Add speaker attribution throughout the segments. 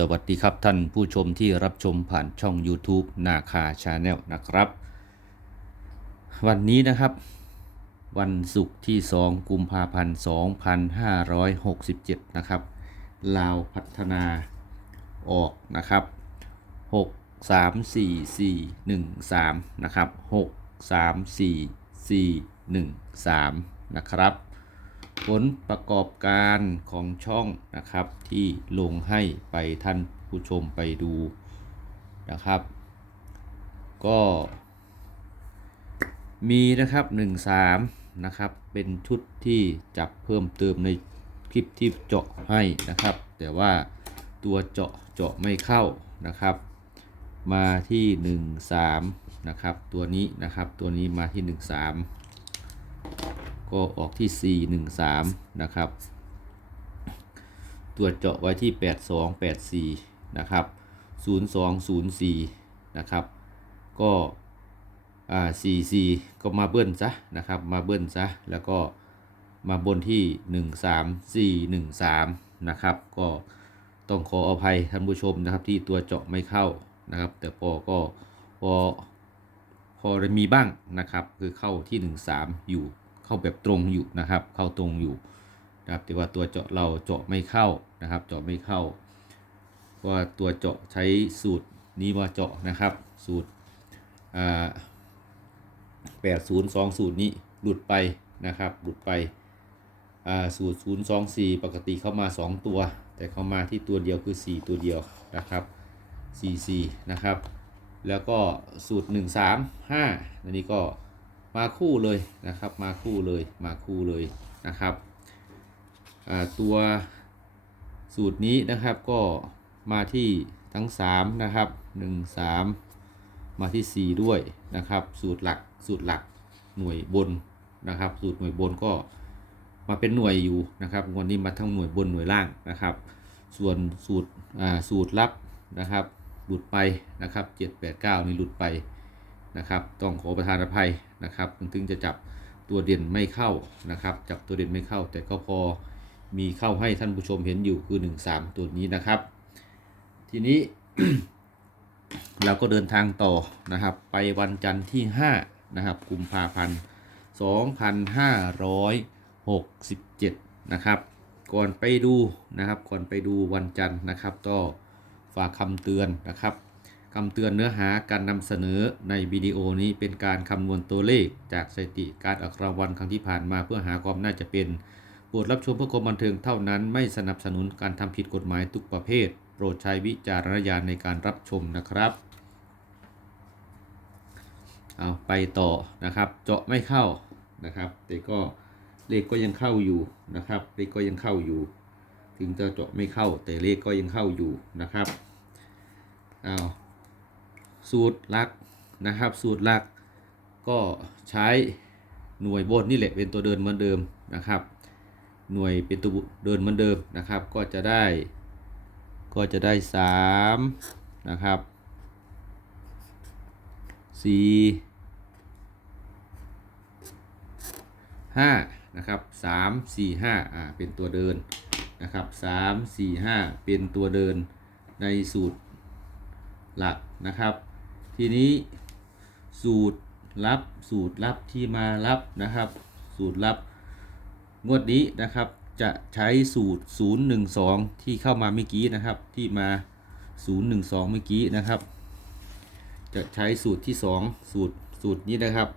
Speaker 1: สวัสดีครับท่านผู้ชมที่รับชมผ่านช่อง YouTube นาคาชาแนลนะครับ วันนี้นะครับ วันศุกร์ที่ 2 กุมภาพันธ์ 2567 นะครับ ลาวพัฒนาออกนะครับ 6 3 4 4 1 3 นะครับ 6 3 4 4 1 3 นะครับ ผลประกอบการของช่องนะครับที่ลงให้ไปท่านผู้ชมไปดูนะครับ ก็มีนะครับ 1 3 นะครับ เป็นชุดที่จับเพิ่มเติมในคลิปที่เจาะให้นะครับ แต่ว่าตัวเจาะเจาะไม่เข้านะครับ มาที่ 1 3 นะครับ ตัวนี้นะครับตัวนี้มาที่ 1 3 ก็ออกที่ 4 1 3 นะครับ ตัวเจาะไว้ที่ 8 2 8 4 นะครับ 0 2 0 4 นะครับ ก็อ่า4 4 ก็มาเบิ้ลซะนะครับ มาเบิ้ลซะ แล้วก็มาบนที่ 1 3 4 1 3 นะครับ ก็ต้องขออภัยท่านผู้ชมนะครับที่ตัวเจาะไม่เข้านะครับ แต่พอก็พอพอมีบ้างนะครับ คือเข้าที่ 1 3 อยู่ เข้าแบบตรงอยู่นะครับ เข้าตรงอยู่นะครับแต่ว่าตัวเจาะเราเจาะไม่เข้านะครับ เจาะไม่เข้าเพราะว่าตัวเจาะใช้สูตรนี้มาเจาะนะครับ สูตรอ่าแปดศูนย์สองสูตรนี้หลุดไปนะครับ หลุดไปอ่าสูตรศูนย์สองสี่ปกติเข้ามาสองตัว แต่เข้ามาที่ตัวเดียวคือสี่ตัวเดียวนะครับสี่สี่นะครับ แล้วก็สูตรหนึ่งสามห้าอันนี้ก็ มาคู่เลยนะครับ มาคู่เลยมาคู่เลยนะครับตัวสูตรนี้นะครับก็มาที่ทั้ง 3 นะครับ 1 3 มาที่ 4 ด้วยนะครับ สูตรหลักสูตรหลักหน่วยบนนะครับ สูตรหน่วยบนก็มาเป็นหน่วยอยู่นะครับวันนี้มาทั้งหน่วยบนหน่วยล่างนะครับ ส่วนสูตรสูตรลับนะครับหลุดไปนะครับ 7 8 9 นี่หลุดไป นะครับ ต้องขอประทานอภัยนะครับถึงจะจับตัวเด่นไม่เข้านะครับ จับตัวเด่นไม่เข้า แต่ก็พอมีเข้าให้ท่านผู้ชมเห็นอยู่คือ 1 3 ตัวนี้นะครับ ทีนี้เราก็เดินทางต่อนะครับ ไปวันจันทร์ที่ 5 นะครับกุมภาพันธ์2567 นะครับ ก่อนไปดูนะครับ ก่อนไปดูวันจันทร์นะครับ ก็ฝากคำเตือนนะครับ คำเตือนเนื้อหาการนำเสนอในวิดีโอนี้เป็นการคำนวณตัวเลขจากสถิติการออกรางวัลครั้งที่ผ่านมาเพื่อหาความน่าจะเป็นโปรดรับชมเพื่อความบันเทิงเท่านั้น ไม่สนับสนุนการทำผิดกฎหมายทุกประเภท โปรดใช้วิจารณญาณในการรับชมนะครับเอาไปต่อนะครับ เจาะไม่เข้านะครับ แต่ก็เลขก็ยังเข้าอยู่นะครับ เลขก็ยังเข้าอยู่ ถึงจะเจาะไม่เข้า แต่เลขก็ยังเข้าอยู่นะครับเอา สูตรหลักนะครับ สูตรหลักก็ใช้หน่วยบนนี่แหละเป็นตัวเดินเหมือนเดิมนะครับ หน่วยเป็นตัวเดินเหมือนเดิมนะครับ ก็จะได้ก็จะได้3นะครับ4 5นะครับ3 4 5อ่าเป็นตัวเดินนะครับ3 4 5 เป็นตัวเดินในสูตรหลักนะครับ ทีนี้สูตรลับสูตรลับที่มาลับนะครับ สูตรลับงวดนี้นะครับจะใช้สูตร 012 ที่เข้ามาเมื่อกี้นะครับที่มา 012 เมื่อกี้นะครับ จะใช้สูตรที่ 2 สูตรสูตรนี้นะครับ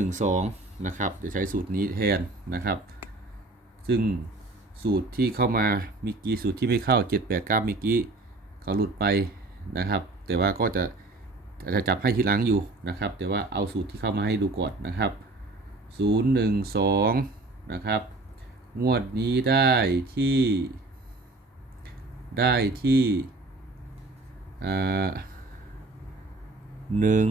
Speaker 1: 012 นะครับ จะใช้สูตรนี้แทนนะครับ ซึ่งสูตรที่เข้ามาเมื่อกี้สูตรที่ไม่เข้า 789 เมื่อกี้เขาหลุดไปนะครับ แต่ว่าก็จะ จะจับให้ทีหลังอยู่นะครับ แต่ว่าเอาสูตรที่เข้ามาให้ดูก่อนนะครับ 012 นะครับ งวดนี้ได้ที่ ได้ที่อ่าหนึ่ง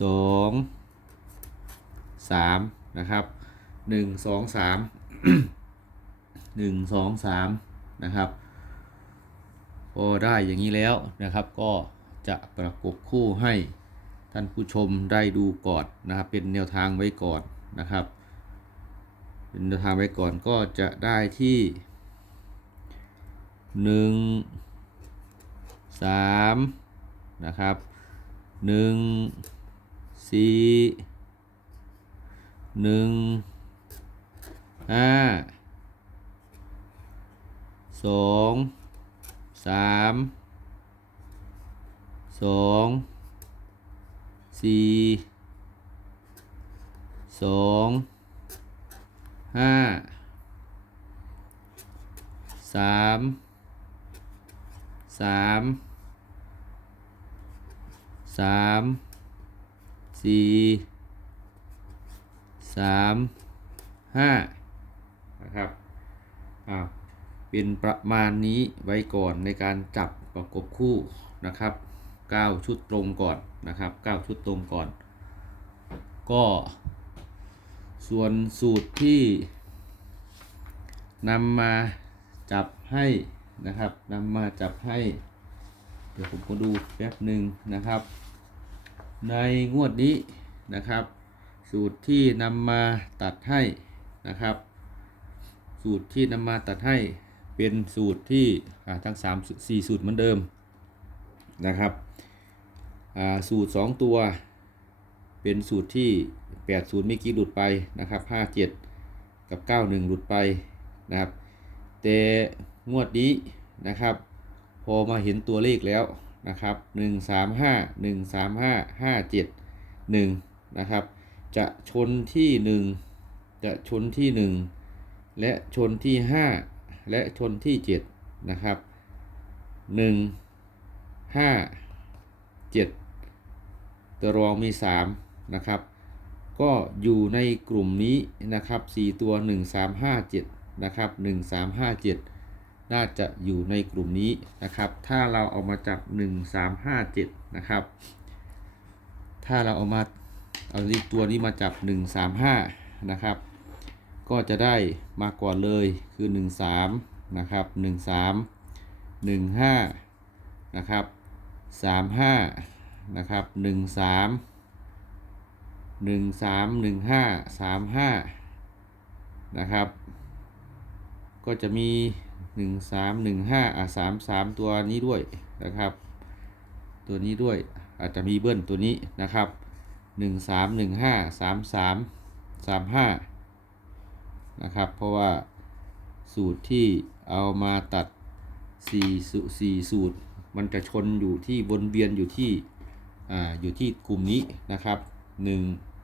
Speaker 1: สองสามนะครับหนึ่งสองสามหนึ่งสองสามนะครับ พอได้อย่างนี้แล้วนะครับ ก็จะประกบคู่ให้ท่านผู้ชมได้ดูก่อนนะครับ เป็นแนวทางไว้ก่อนนะครับ เป็นแนวทางไว้ก่อนก็จะได้ที่หนึ่งสามนะครับหนึ่งสี่หนึ่งห้าสอง สามสองสี่สองห้าสามสามสามสี่สามห้านะครับอ่า เป็นประมาณนี้ไว้ก่อนในการจับประกบคู่นะครับ 9 ชุดตรงก่อนนะครับ 9 ชุดตรงก่อน ก็ ส่วนสูตรที่นำมาจับให้นะครับนำมาจับให้ เดี๋ยวผมก็ดูแป๊บหนึ่งนะครับ ในงวดนี้นะครับ สูตรที่นำมาตัดให้นะครับ สูตรที่นำมาตัดให้ เป็นสูตรที่ทั้ง3 4สูตรเหมือนเดิมนะครับสูตร 2 ตัว เป็นสูตรที่ 8 0เมื่อกี้หลุดไปนะครับ57 กับ 91 หลุดไปนะครับแต่งวดนี้นะครับ พอมาเห็นตัวเลขแล้วนะครับ 1 3 5 1 3 5 5 7 1 นะครับ จะชนที่ 1 จะชนที่ 1 และชนที่ 5 และชนที่ 7 นะครับ 1 5 7 ตัวรองมี 3 นะครับ ก็อยู่ในกลุ่มนี้นะครับ 4 ตัว 1 3 5 7 นะครับ 1 3 5 7 น่าจะอยู่ในกลุ่มนี้นะครับ ถ้าเราเอามาจับ 1 3 5 7 นะครับ ถ้าเราเอามาเอาตัวนี้มาจับ 1 3 5 นะครับ ก็จะได้มาก่อนเลยคือ 1 3 นะครับ 1 3 1 5 นะครับ 3 5 นะครับ 1 3 1 3 1 5 3 5 นะครับ ก็จะมี 1 3 1 5อะ3 3 ตัวนี้ด้วยนะครับ ตัวนี้ด้วยอาจจะมีเบิ้ลตัวนี้นะครับ 1 3 1 5 3 3 3 5 นะครับ เพราะว่าสูตรที่เอามาตัด4สู4สูตร มันจะชนอยู่ที่วนเวียนอยู่ที่อ่าอยู่ที่กลุ่มนี้นะครับ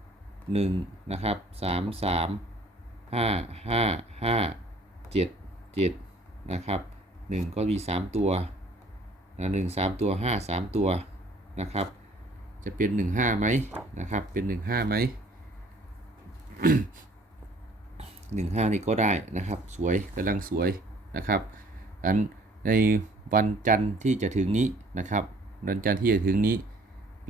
Speaker 1: 1 1 นะครับ 3 3 5 5 5 7 7 นะครับ 1 ก็มี 3 ตัวนะหนึ่งสามตัวห้าสามตัวนะครับ จะเป็นหนึ่งห้าไหมนะครับ เป็นหนึ่งห้าไหม 15 นี่ก็ได้นะครับ สวยกำลังสวยนะครับอันในวันจันทร์ที่จะถึงนี้นะครับ วันจันทร์ที่จะถึงนี้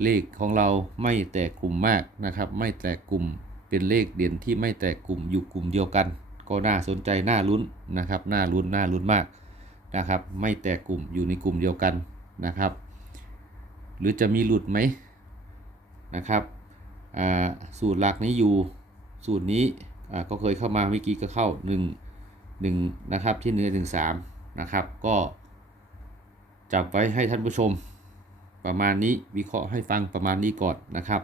Speaker 1: เลขของเราไม่แตกกลุ่มมากนะครับ ไม่แตกกลุ่มเป็นเลขเด่นที่ไม่แตกกลุ่มอยู่กลุ่มเดียวกัน ก็น่าสนใจน่าลุ้นนะครับน่าลุ้นน่าลุ้นมากนะครับ ไม่แตกกลุ่มอยู่ในกลุ่มเดียวกันนะครับ หรือจะมีหลุดไหมนะครับสูตรหลักนี้อยู่สูตรนี้ อ่าก็เคยเข้ามาเมื่อกี้ก็เข้า1 1นะครับที่เนื้อ1 3นะครับ ก็จับไว้ให้ท่านผู้ชมประมาณนี้วิเคราะห์ให้ฟังประมาณนี้ก่อนนะครับ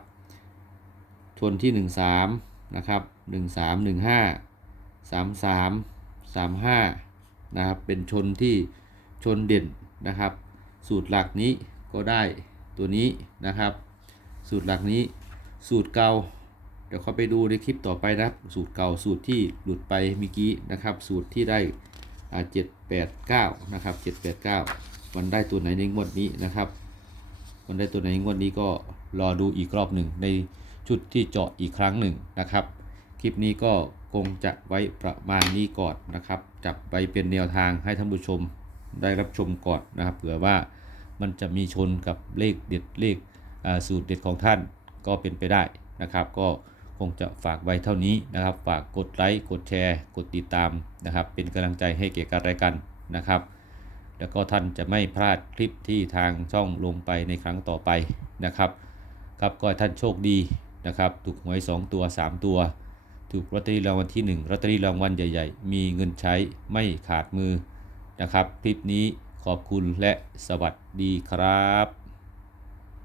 Speaker 1: ชนที่ 1 3นะครับ1 3 1 5 3 3 3 5นะครับเป็นชนที่ชนเด่นนะครับ สูตรหลักนี้ก็ได้ตัวนี้นะครับ สูตรหลักนี้สูตรเก่า ดี๋ยวเขาไปดูในคลิปต่อไปนะสูตรเก่าสูตรที่หลุดไปเมื่อกี้นะครับ สูตรที่ได้อ่า7 8 9นะครับ7 8 9มันได้ตัวไหนในงวดนี้นะครับ มันได้ตัวไหนงวดนี้ก็รอดูอีกรอบหนึ่งในชุดที่เจาะอีกครั้งหนึ่งนะครับ คลิปนี้ก็คงจะไว้ประมาณนี้ก่อนนะครับ จับไปเป็นแนวทางให้ท่านผู้ชมได้รับชมก่อนนะครับ เผื่อว่ามันจะมีชนกับเลขเด็ดเลขสูตรเด็ดของท่านก็เป็นไปได้นะครับ ก็ งจะฝากไว้เท่านี้นะครับ ฝากกดไลค์กดแชร์ กดติดตามนะครับ เป็นกำลังใจให้เกี่ยวกับรายการนะครับ แล้วก็ท่านจะไม่พลาดคลิปที่ทางช่องลงไปในครั้งต่อไปนะครับ ครับก็ท่านโชคดีนะครับ ถูกหวย 2 ตัว 3 ตัว ถูกลอตเตอรี่รางวัลที่1ลอตเตอรี่รางวัลใหญ่ๆ มีเงินใช้ไม่ขาดมือนะครับ คลิปนี้ขอบคุณและสวัสดีครับ